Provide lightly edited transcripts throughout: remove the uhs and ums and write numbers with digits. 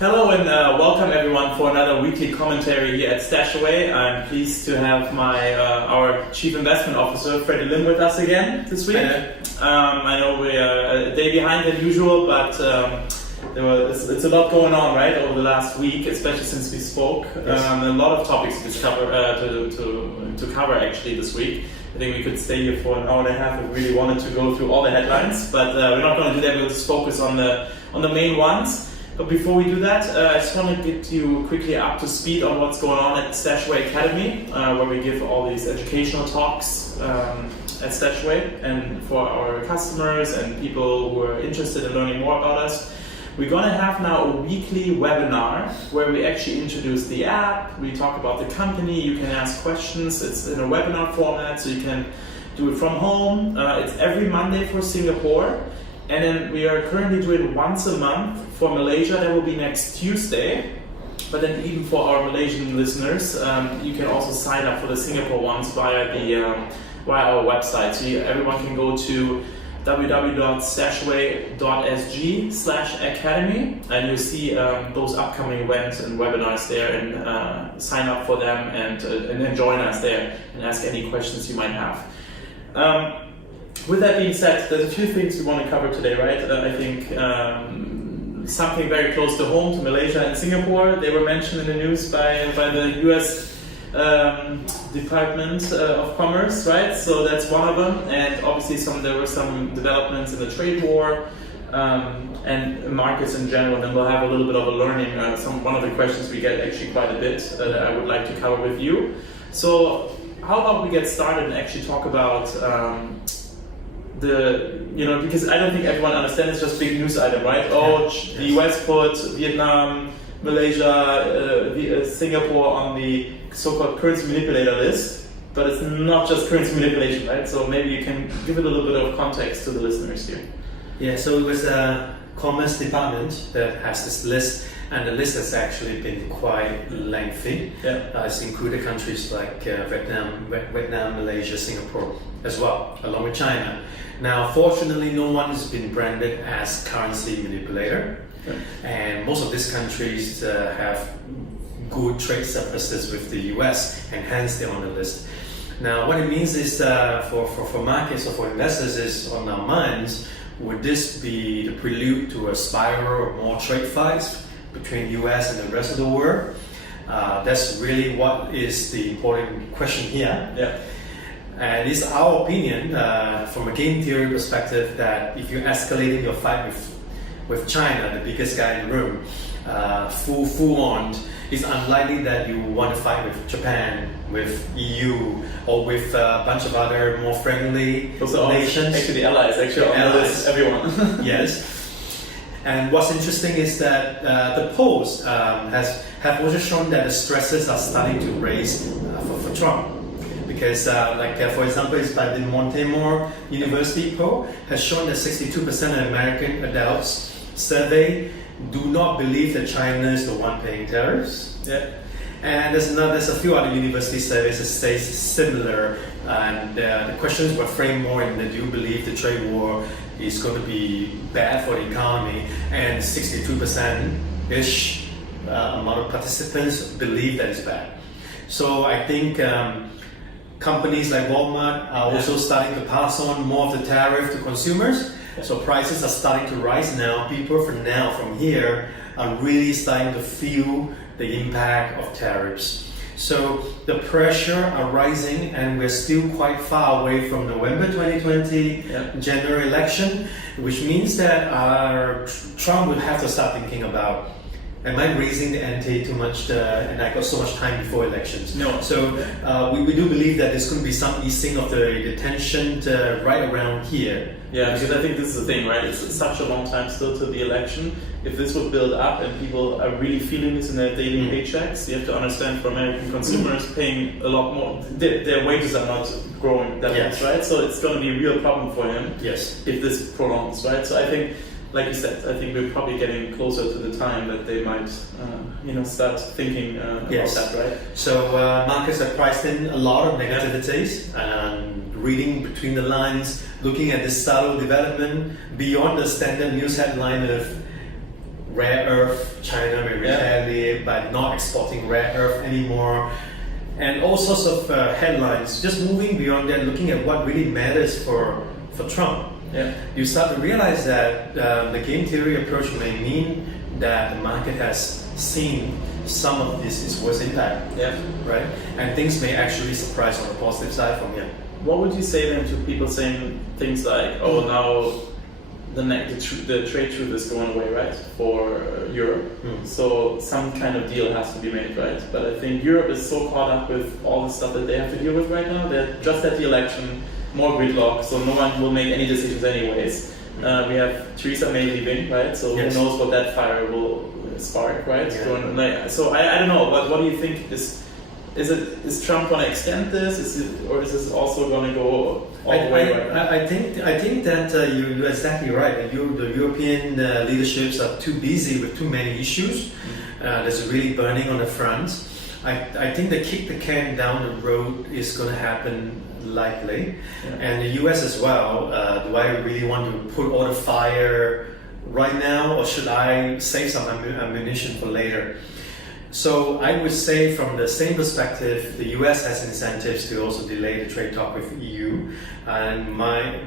Hello and welcome everyone for another weekly commentary here at StashAway. I'm pleased to have our Chief Investment Officer, Freddy Lim, with us again this week. I know we are a day behind than usual, but it's a lot going on, right, over the last week, especially since we spoke. Yes. A lot of topics to cover actually this week. I think we could stay here for an hour and a half if we really wanted to go through all the headlines, but we're not going to do that. We'll just focus on the main ones. But before we do that, I just want to get you quickly up to speed on what's going on at StashAway Academy, where we give all these educational talks at StashAway, and for our customers and people who are interested in learning more about us. We're going to have now a weekly webinar where we actually introduce the app, we talk about the company, you can ask questions. It's in a webinar format, so you can do it from home. It's every Monday for Singapore. And then we are currently doing once a month for Malaysia. That will be next Tuesday. But then even for our Malaysian listeners, you can also sign up for the Singapore ones via our website. So everyone can go to www.stashaway.sg/academy, and you'll see those upcoming events and webinars there, and sign up for them and then join us there and ask any questions you might have. With that being said, there's a few things we want to cover today, right? I think something very close to home, to Malaysia and Singapore. They were mentioned in the news by the US Department of Commerce, right? So that's one of them. And obviously there were some developments in the trade war and markets in general. And we'll have a little bit of a learning. One of the questions we get actually quite a bit that I would like to cover with you. So how about we get started and actually talk about because I don't think everyone understands, it's just big news item, right? The US put Vietnam, Malaysia, Singapore on the so-called currency manipulator list, but it's not just currency manipulation, right? So maybe you can give a little bit of context to the listeners here. Yeah, so it was a Commerce Department that has this list, and the list has actually been quite lengthy. Yeah. It's included countries like Vietnam, Malaysia, Singapore as well, along with China. Now, fortunately, no one has been branded as currency manipulator, and most of these countries have good trade surpluses with the US, and hence they're on the list. Now, what it means is for markets or for investors is on our minds, would this be the prelude to a spiral of more trade fights between US and the rest of the world? That's really what is the important question here. Yeah. And it's our opinion, from a game theory perspective, that if you're escalating your fight with China, the biggest guy in the room, full on, it's unlikely that you want to fight with Japan, with EU, or with a bunch of other more friendly nations. Actually, allies, on the list, everyone. Yes. And what's interesting is that the polls have also shown that the stresses are starting to raise for Trump. Because, for example, it's by the Montemor University poll has shown that 62% of American adults surveyed do not believe that China is the one paying tariffs. Yeah. And there's a few other university surveys that say similar, and the questions were framed more in that do you believe the trade war is going to be bad for the economy, and 62%-ish amount of participants believe that it's bad. So I think companies like Walmart are also starting to pass on more of the tariff to consumers. So prices are starting to rise now. People from here are really starting to feel the impact of tariffs. So the pressure are rising, and we're still quite far away from November 2020 general election, which means that Trump will have to start thinking about, am I raising the ante too much and I got so much time before elections? No. So we do believe that there's going to be some easing of the tension right around here. Yeah, because I think this is the thing, right? It's such a long time still to the election. If this would build up and people are really feeling this in their daily paychecks, you have to understand for American consumers paying a lot more, their wages are not growing that much, right? So it's going to be a real problem for him if this prolongs, right? So I think, like you said, I think we're probably getting closer to the time that they might, start thinking about that, right? So markets have priced in a lot of negativities, reading between the lines, looking at this subtle development beyond the standard news headline of rare earth, China will away by not exporting rare earth anymore, and all sorts of headlines. Just moving beyond that, looking at what really matters for Trump. Yeah. You start to realize that the game theory approach may mean that the market has seen some of its worst impact. Yeah. Right? And things may actually surprise on the positive side from here. What would you say then to people saying things like, oh, now the trade truce is going away, right, for Europe, so some kind of deal has to be made, right? But I think Europe is so caught up with all the stuff that they have to deal with right now. They're just at the election, more gridlock, so no one will make any decisions anyways. We have Theresa May leaving, right? So Yes. who knows what that fire will spark, right? Yeah. So I don't know, but what do you think is Trump going to extend this? Or is this also going to go all the way right now? I think that you're exactly right. The European leaderships are too busy with too many issues. There's really burning on the front. I think the kick the can down the road is going to happen likely, and the US as well. Do I really want to put all the fire right now, or should I save some ammunition for later? So I would say, from the same perspective, the US has incentives to also delay the trade talk with EU, and my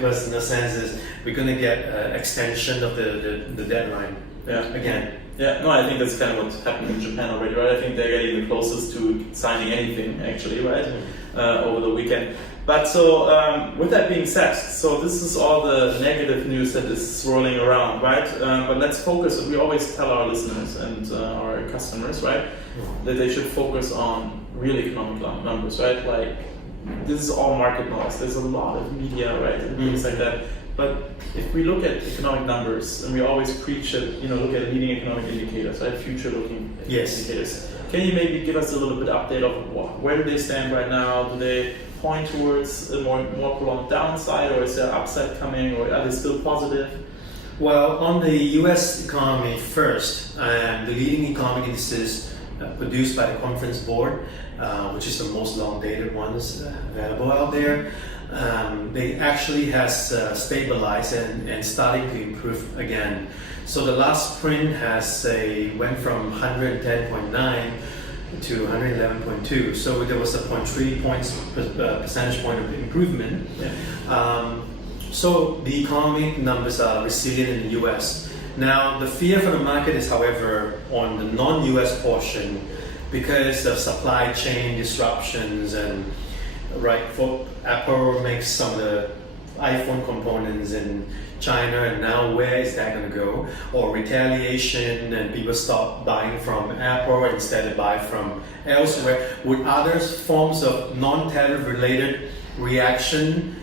personal sense is we're going to get extension of the deadline again. Yeah, no, I think that's kind of what's happening in Japan already, right? I think they're getting the closest to signing anything, actually, right, over the weekend. But so, with that being said, so this is all the negative news that is swirling around, right? But let's focus, we always tell our listeners and our customers, right, that they should focus on real economic numbers, right? Like, this is all market noise. There's a lot of media, right, and things like that. But if we look at economic numbers, and we always preach that, look at leading economic indicators, right, future-looking indicators. Can you maybe give us a little bit update of where do they stand right now? Do they point towards a more prolonged downside, or is there upside coming, or are they still positive? Well, on the US economy first, the leading economic indices produced by the Conference Board, which is the most long-dated ones available out there, they actually has stabilized and starting to improve again. So the last print has went from 110.9 to 111.2. So there was a 0.3 percentage point of improvement. So the economic numbers are resilient in the US. Now the fear for the market is, however, on the non-US portion, because of supply chain disruptions and for Apple makes some of the iPhone components in China, and now where is that going to go? Or retaliation, and people stop buying from Apple instead of buy from elsewhere. Would other forms of non-tariff related reaction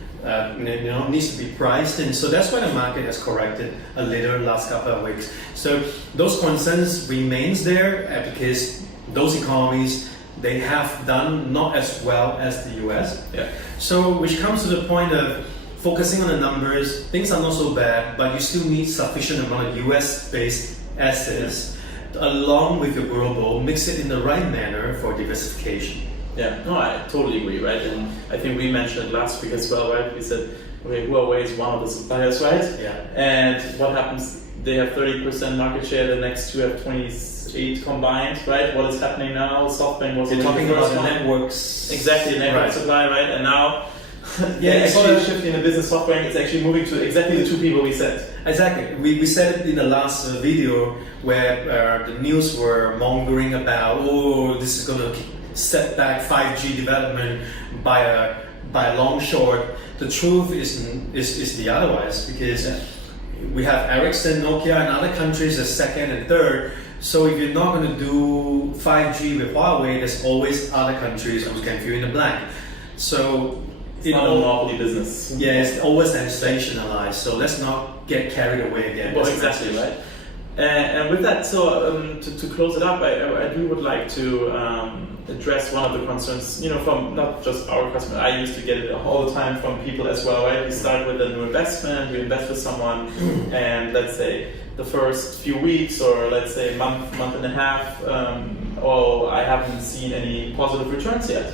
needs to be priced in? So that's why the market has corrected a little last couple of weeks. So those concerns remains there because those economies, they have done not as well as the US. So which comes to the point of focusing on the numbers. Things are not so bad, but you still need sufficient amount of US-based assets along with your global, mix it in the right manner for diversification. Yeah, no, I totally agree, right? And I think we mentioned it last week as well, right? We said, okay, Huawei is one of the suppliers, right? And what happens? They have 30% market share, the next two have 28 combined, right? What is happening now? SoftBank was talking about the networks. Exactly, network supply, right? And now actually shifting the business. SoftBank is actually moving to exactly the two people we said. Exactly. We said it in the last video where the news were mongering about, this is going to set back 5G development by a long short. The truth is the otherwise, because we have Ericsson, Nokia, and other countries as second and third. So if you're not going to do 5G with Huawei, there's always other countries who can fill in the blank. So it's not a monopoly business. Yeah, it's always sensationalized. So let's not get carried away again. Well, exactly, right. And with that, so to close it up, I do would like to address one of the concerns, from not just our customers. I used to get it all the time from people as well, right? We start with a new investment, we invest with someone, and let's say the first few weeks, or let's say month and a half, I haven't seen any positive returns yet.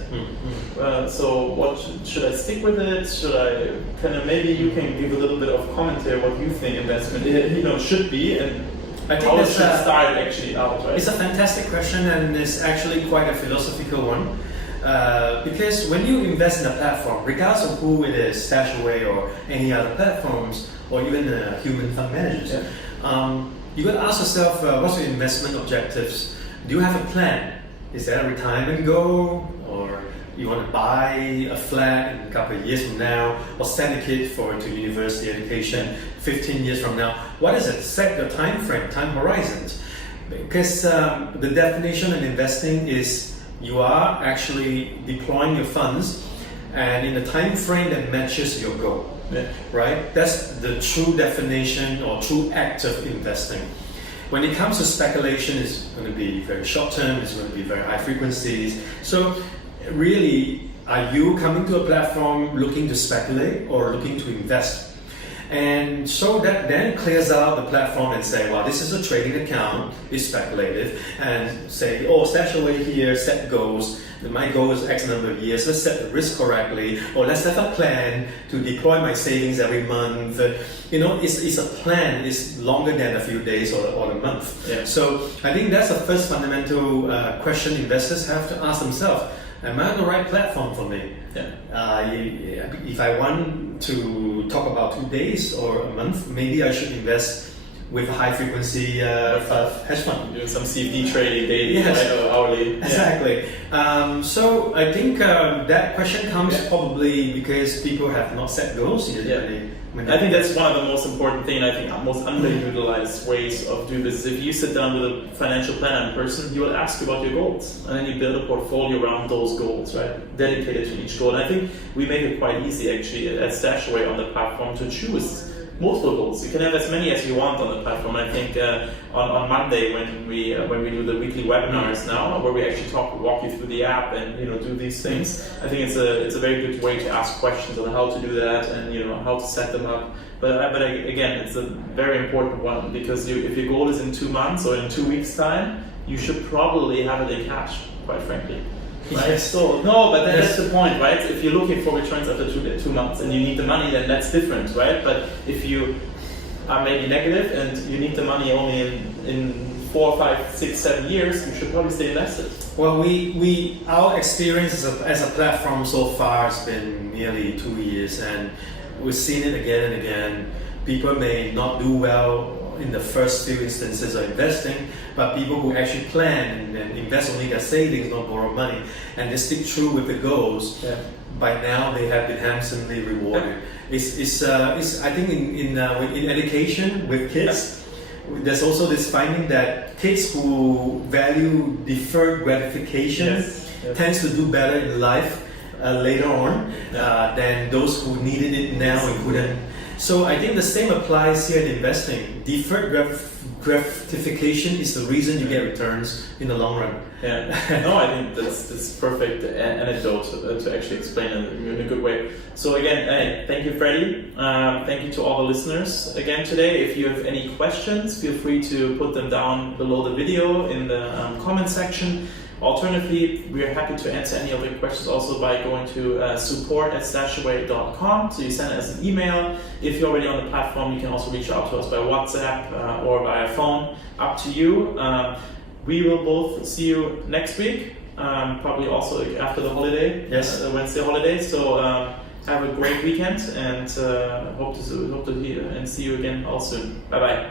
So what should I stick with it? Should I maybe you can give a little bit of commentary what you think investment should be, and I think how that's should start actually out, right? It's a fantastic question, and it's actually quite a philosophical one. Because when you invest in a platform, regardless of who it is, StashAway or any other platforms, or even human fund managers, you got to ask yourself, what's your investment objectives? Do you have a plan? Is that a retirement goal, or you want to buy a flat in a couple of years from now, or send a kid to university education 15 years from now? What is it? Set your time frame, time horizons. Because the definition of investing is you are actually deploying your funds and in a time frame that matches your goal, right? That's the true definition or true act of investing. When it comes to speculation, it's going to be very short term, it's going to be very high frequencies. So really, are you coming to a platform looking to speculate or looking to invest? And so that then clears out the platform and say, well, this is a trading account, it's speculative, and say, oh, StashAway here, set goals. My goal is X number of years, let's set the risk correctly, or let's have a plan to deploy my savings every month. It's a plan, it's longer than a few days or a month. Yeah. So I think that's the first fundamental question investors have to ask themselves. Am I on the right platform for me? If I want to talk about 2 days or a month, maybe I should invest with a high frequency hedge fund. Doing some CFD trading daily, yes. Right, or hourly. Exactly. So I think that question comes probably because people have not set goals yet. I think that's one of the most important things, I think most underutilized ways of doing this. If you sit down with a financial planner in person, you will ask you about your goals. And then you build a portfolio around those goals, right? Dedicated to each goal. And I think we make it quite easy actually at StashAway on the platform to choose multiple goals. You can have as many as you want on the platform. I think on Monday when we do the weekly webinars now, where we actually walk you through the app and do these things, I think it's a very good way to ask questions on how to do that and how to set them up. But again, it's a very important one because if your goal is in 2 months or in 2 weeks' time, you should probably have it in cash, quite frankly. Right? Yes. So no, but that's the point, right? If you're looking for returns after 2 months and you need the money, then that's different, right? But if you are maybe negative and you need the money only in 4, 5, 6, 7 years, you should probably stay invested. Well, our experience as a platform so far has been nearly 2 years, and we've seen it again and again. People may not do well in the first few instances of investing, but people who actually plan and invest only their savings, not borrow money, and they stick true with the goals, by now they have been handsomely rewarded. It's I think in education with kids, there's also this finding that kids who value deferred gratification tends to do better in life later on than those who needed it now and couldn't. So I think the same applies here in investing. Deferred gratification is the reason you get returns in the long run. No, I think that's perfect anecdote to actually explain it in a good way. So again, thank you, Freddy. Thank you to all the listeners again today. If you have any questions, feel free to put them down below the video in the comment section. Alternatively, we are happy to answer any of your questions also by going to support@stashaway.com. So you send us an email. If you're already on the platform, you can also reach out to us by WhatsApp or by phone. Up to you. We will both see you next week, probably also after the holiday, the Wednesday holiday. So have a great weekend and hope to hear and see you again all soon. Bye bye.